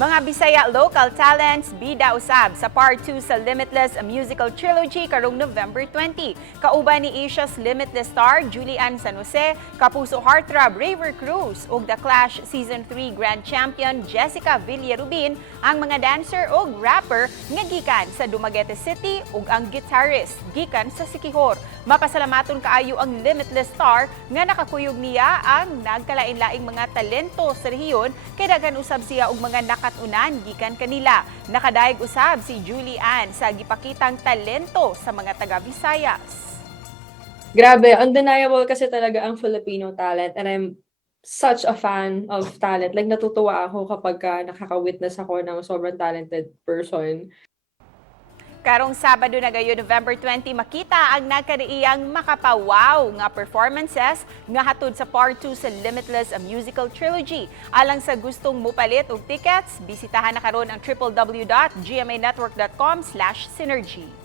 Mga Bisaya local talents, Bida usab sa Part 2 sa Limitless Musical Trilogy karong November 20. Kauban ni Asia's Limitless star Julian San Jose, Kapuso Heartthrob Raver Cruz ug The Clash Season 3 Grand Champion Jessica Villarubin ang mga dancer ug rapper nga gikan sa Dumaguete City ug ang guitarist gikan sa Siquijor. Mapasalamaton kaayo ang Limitless star nga nakakuyog niya ang nagkalain-laing mga talento sa rehiyon kay daghan usab siya og mga nakatunan gikan kanila. Nakadaig usab si Julian sa gipakitang talento sa mga taga Visayas. Grabe, undeniable kasi talaga ang Filipino talent and I'm such a fan of talent. Like natutuwa ako kapag nakaka-witness ako ng sobrang talented person. Karong Sabado na gayon November 20 makita ang nagkadaiyang makapawaw nga performances nga hatod sa Part 2 sa Limitless Musical Trilogy. Alang sa gustong mupalit og tickets, bisitahan na karon ang www.gmanetwork.com/synergy.